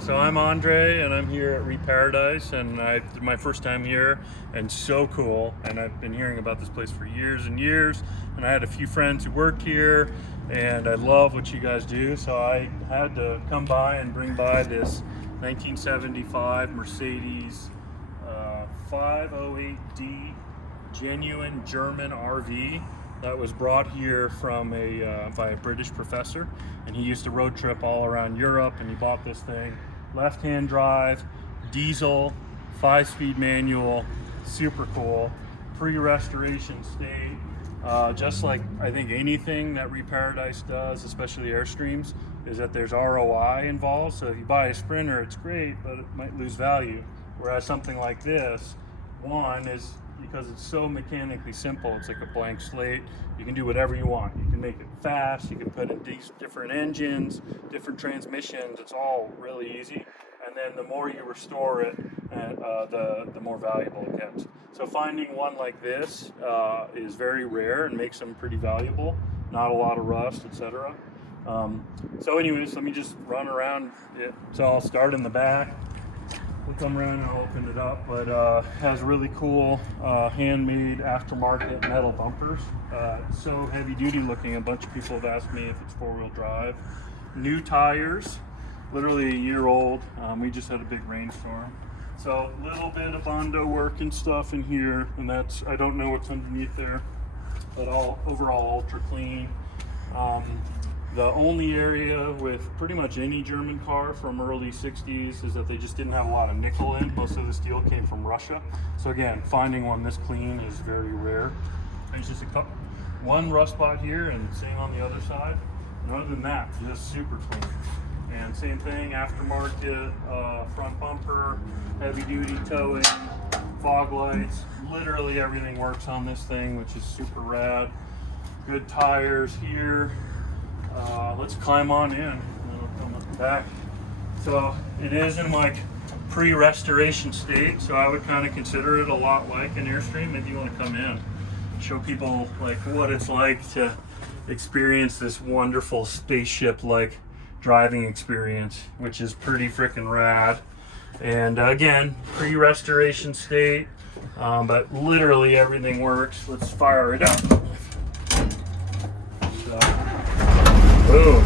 So I'm Andre, and I'm here at ReParadise, and it's my first time here, and so cool. And I've been hearing about this place for years and years, and I had a few friends who work here, and I love what you guys do. So I had to come by and bring by this 1975 Mercedes 508D genuine German RV that was brought here from by a British professor, and he used to road trip all around Europe, and he bought this thing. Left-hand drive, diesel, 5-speed manual, super cool, pre-restoration state. Just like I think anything that ReParadise does, especially Airstreams, is that there's ROI involved. So if you buy a Sprinter, it's great, but it might lose value. Whereas something like this, one is because it's so mechanically simple. It's like a blank slate. You can do whatever you want. You can make it fast. You can put in these different engines, different transmissions. It's all really easy. And then the more you restore it, the more valuable it gets. So finding one like this is very rare and makes them pretty valuable. Not a lot of rust, etc. So anyways, let me just run around it. So I'll start in the back. We'll come around and I'll open it up, but has really cool handmade aftermarket metal bumpers. So heavy duty looking. A bunch of people have asked me if it's 4-wheel drive. New tires, literally a year old. We just had a big rainstorm. So a little bit of Bondo work and stuff in here, and that's, I don't know what's underneath there, but overall ultra clean. The only area with pretty much any German car from early 60s is that they just didn't have a lot of nickel in. Most of the steel came from Russia. So again, finding one this clean is very rare. There's just one rust spot here and same on the other side. And other than that, just super clean. And same thing, aftermarket, front bumper, heavy duty towing, fog lights. Literally everything works on this thing, which is super rad. Good tires here. Let's climb on in and I'll come up the back. So it is in like pre-restoration state, so I would kind of consider it a lot like an Airstream. Maybe you want to come in, show people like what it's like to experience this wonderful spaceship-like driving experience, which is pretty freaking rad. And again, pre-restoration state, but literally everything works. Let's fire it up. Boom.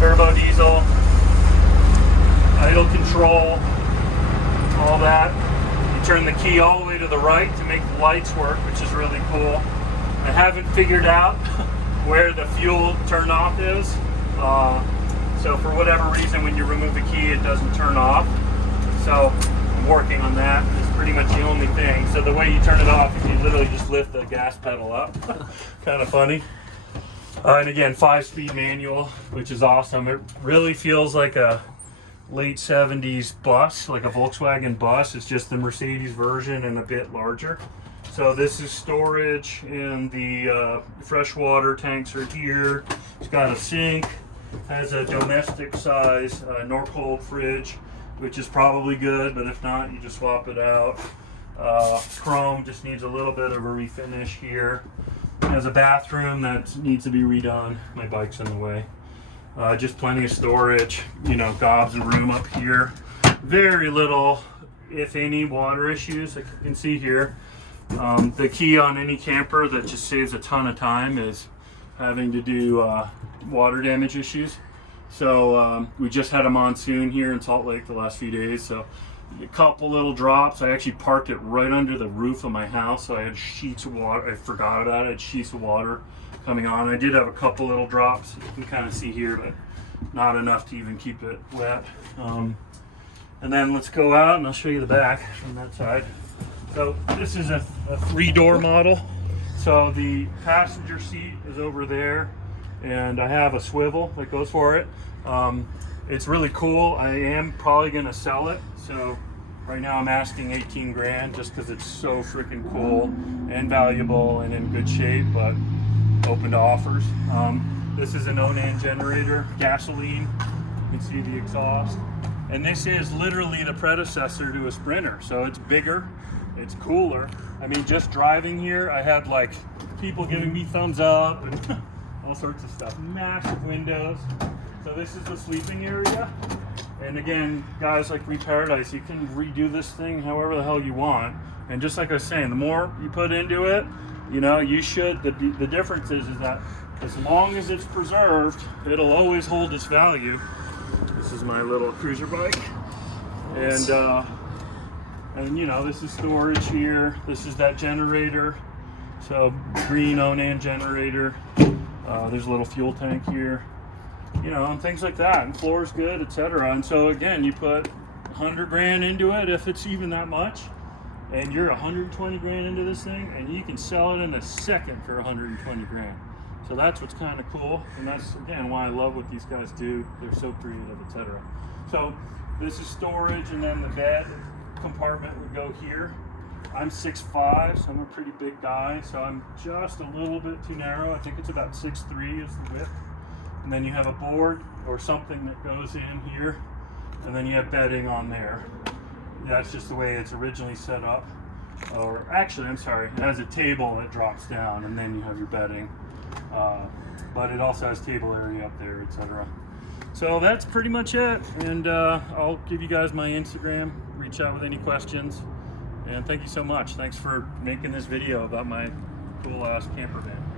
Turbo diesel, idle control, all that. You turn the key all the way to the right to make the lights work, which is really cool. I haven't figured out where the fuel turn off is. So for whatever reason, when you remove the key, it doesn't turn off. So I'm working on that. It's pretty much the only thing. So the way you turn it off is you literally just lift the gas pedal up. Kind of funny. And again, 5-speed manual, which is awesome. It really feels like a late 70s bus, like a Volkswagen bus. It's just the Mercedes version and a bit larger. So this is storage, and the freshwater tanks are here. It's got a sink, has a domestic size Norcold fridge, which is probably good, but if not, you just swap it out. Chrome just needs a little bit of a refinish here. Has a bathroom that needs to be redone. My bike's in the way. Just plenty of storage, you know, gobs of room up here. Very little, if any, water issues, like you can see here. The key on any camper that just saves a ton of time is having to do water damage issues. So we just had a monsoon here in Salt Lake the last few days, so a couple little drops. I actually parked it right under the roof of my house, so I had sheets of water. I forgot about it. I had sheets of water coming on. I did have a couple little drops, you can kind of see here, but not enough to even keep it wet. And then let's go out and I'll show you the back from that side. So this is a 3-door model. So the passenger seat is over there, and I have a swivel that goes for it. It's really cool. I am probably gonna sell it. So right now I'm asking 18 grand just because it's so freaking cool and valuable and in good shape, but open to offers. This is an Onan generator, gasoline. You can see the exhaust. And this is literally the predecessor to a Sprinter. So it's bigger, it's cooler. I mean, just driving here, I had like people giving me thumbs up and all sorts of stuff. Massive windows. So this is the sleeping area. And again, guys, like ReParadise, you can redo this thing however the hell you want. And just like I was saying, the more you put into it, you know, you should, the difference is that as long as it's preserved, it'll always hold its value. This is my little cruiser bike. And you know, this is storage here. This is that generator. So green Onan generator. There's a little fuel tank here. You know, and things like that. And floor's good, etc. And so again, you put 100 grand into it, if it's even that much, and you're 120 grand into this thing, and you can sell it in a second for 120 grand. So that's what's kind of cool, and that's again why I love what these guys do. They're so creative, etc. So this is storage, and then the bed compartment would go here. I'm 6'5", so I'm a pretty big guy, so I'm just a little bit too narrow. I think it's about 6'3" is the width. And then you have a board or something that goes in here, and then you have bedding on there. That's just the way it's originally set up. Or actually, I'm sorry, it has a table that drops down, and then you have your bedding. But it also has table area up there, etc. So that's pretty much it, and I'll give you guys my Instagram. Reach out with any questions, and thank you so much. Thanks for making this video about my cool ass camper van.